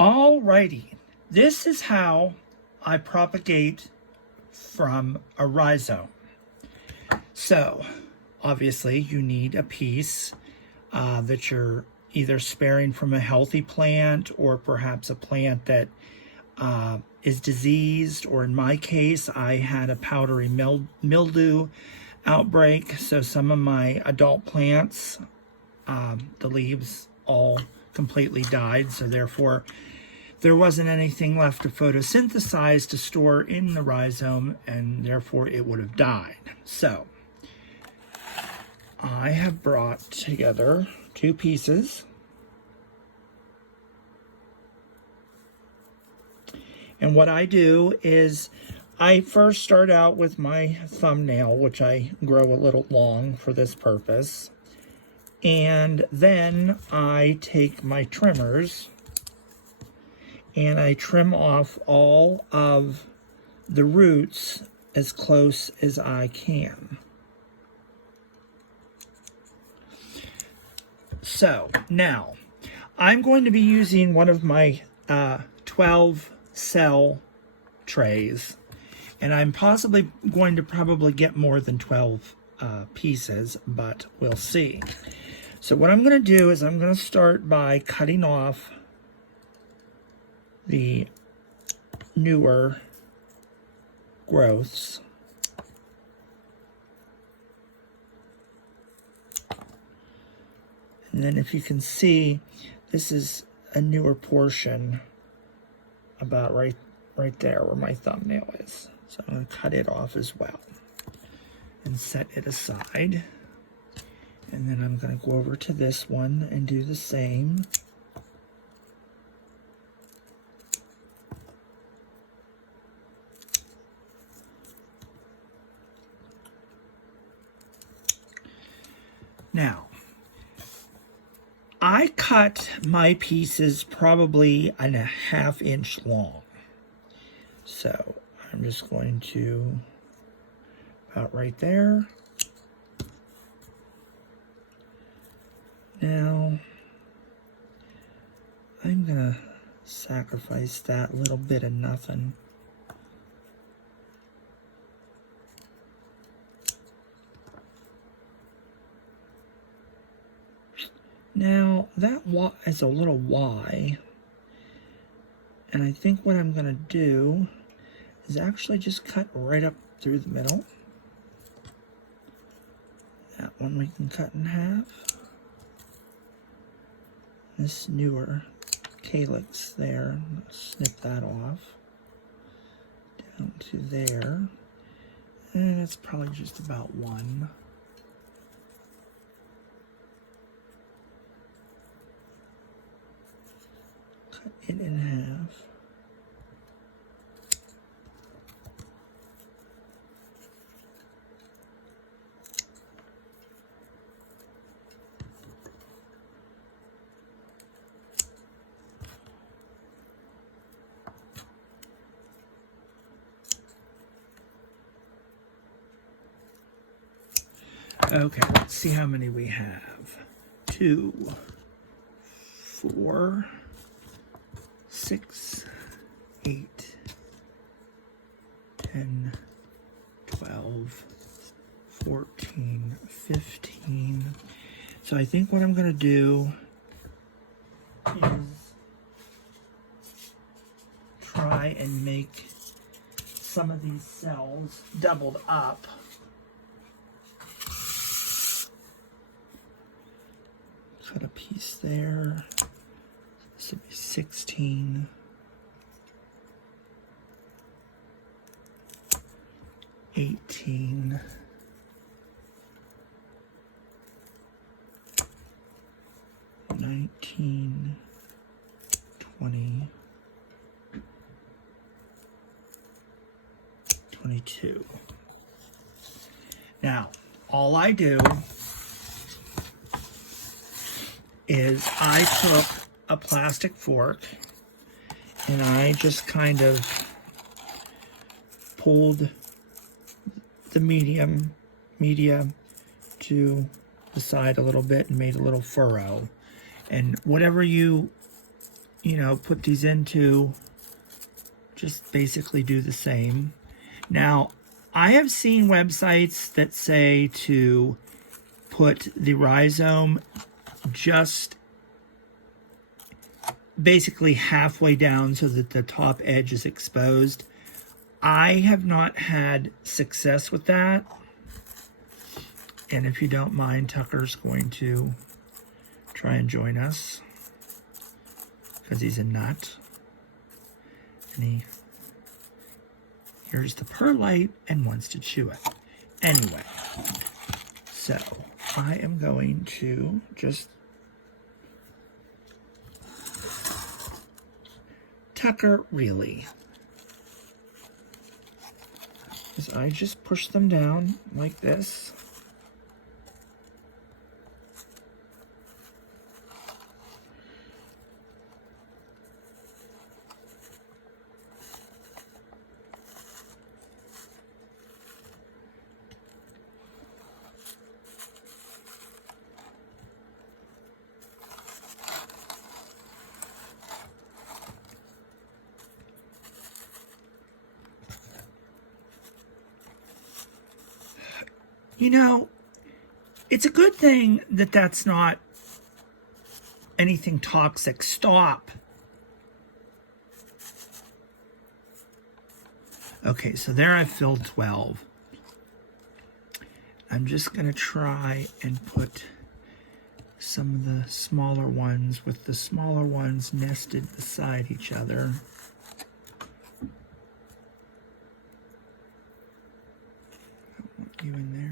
Alrighty, this is how I propagate from a rhizome. So, obviously, you need a piece that you're either sparing from a healthy plant or perhaps a plant that is diseased, or in my case, I had a powdery mildew outbreak. So some of my adult plants, the leaves all completely died, so therefore there wasn't anything left to photosynthesize to store in the rhizome, and therefore it would have died. So I have brought together two pieces, and what I do is I first start out with my thumbnail, which I grow a little long for this purpose, and then I take my trimmers and I trim off all of the roots as close as I can. So now I'm going to be using one of my 12 cell trays, and I'm possibly going to probably get more than 12 pieces, but we'll see. So what I'm going to do is I'm going to start by cutting off the newer growths. And then if you can see, this is a newer portion about right there where my thumbnail is. So I'm going to cut it off as well and set it aside. And then I'm going to go over to this one and do the same. Now, I cut my pieces probably a ½ inch long. So I'm just going to, about right there. Now, I'm gonna sacrifice that little bit of nothing. Now, that is a little Y, and I think what I'm gonna do is actually just cut right up through the middle. That one we can cut in half. This newer calyx there, snip that off down to there, and it's probably just about one. Cut it in half. Okay, let's see how many we have. 2, 4, 6, 8, 10, 12, 14, 15. So I think what I'm going to do is try and make some of these cells doubled up. Cut a piece there. This would be 16. 18. 19. 20. 22. Now, all I do is I took a plastic fork and I just kind of pulled the media to the side a little bit and made a little furrow. And whatever you you know, put these into, just basically do the same. Now, I have seen websites that say to put the rhizome just basically halfway down so that the top edge is exposed. I have not had success with that. And if you don't mind, Tucker's going to try and join us because he's a nut. And he hears the perlite and wants to chew it. Anyway, so I am going to just Tucker, really? As I just push them down like this. You know, it's a good thing that that's not anything toxic. Stop. Okay, so there I've filled 12. I'm just going to try and put some of the smaller ones with the smaller ones nested beside each other. I want you in there.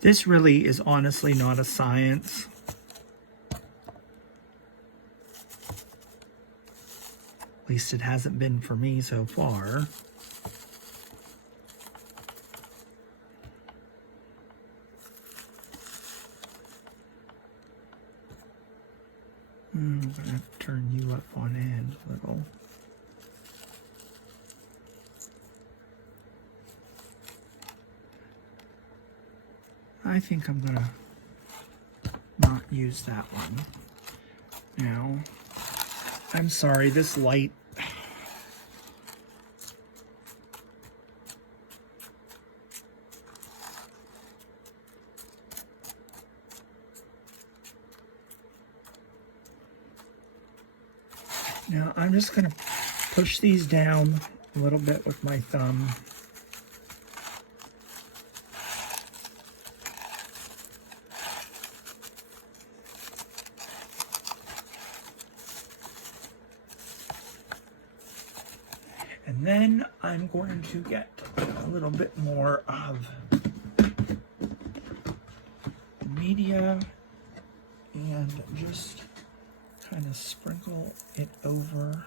This really is honestly not a science. At least it hasn't been for me so far. I'm going to have to turn you up on end a little. I think I'm going to not use that one. Now, I'm sorry, this light... Now, I'm just going to push these down a little bit with my thumb. And then I'm going to get a little bit more of media and just kind of sprinkle it over.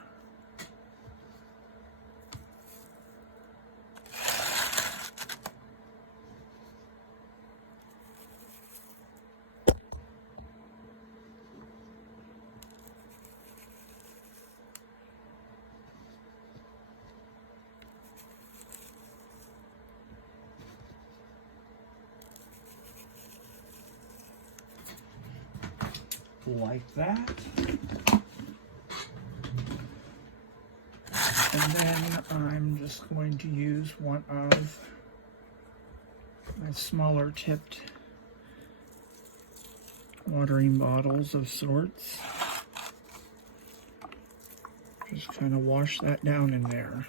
Like that. And then I'm just going to use one of my smaller tipped watering bottles of sorts. Just kind of wash that down in there.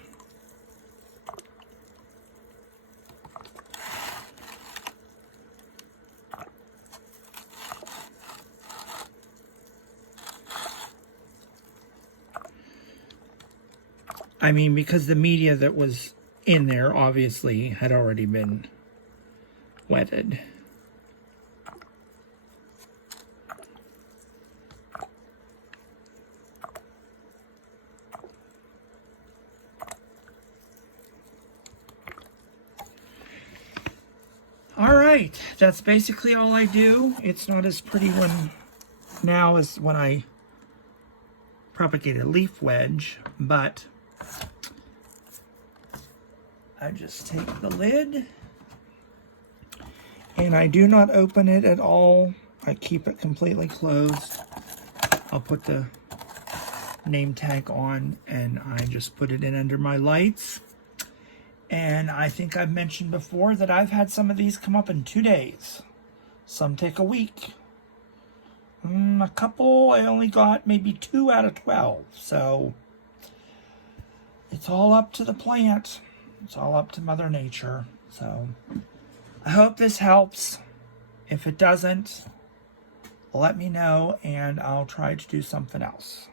I mean, because the media that was in there obviously had already been wetted. All right, that's basically all I do. It's not as pretty now as when I propagate a leaf wedge, but I just take the lid and I do not open it at all. I keep it completely closed. I'll put the name tag on and I just put it in under my lights. And I think I've mentioned before that I've had some of these come up in 2 days. Some take a week. A couple, I only got maybe 2 out of 12. So it's all up to the plant. It's all up to Mother Nature. So I hope this helps. If it doesn't, let me know and I'll try to do something else.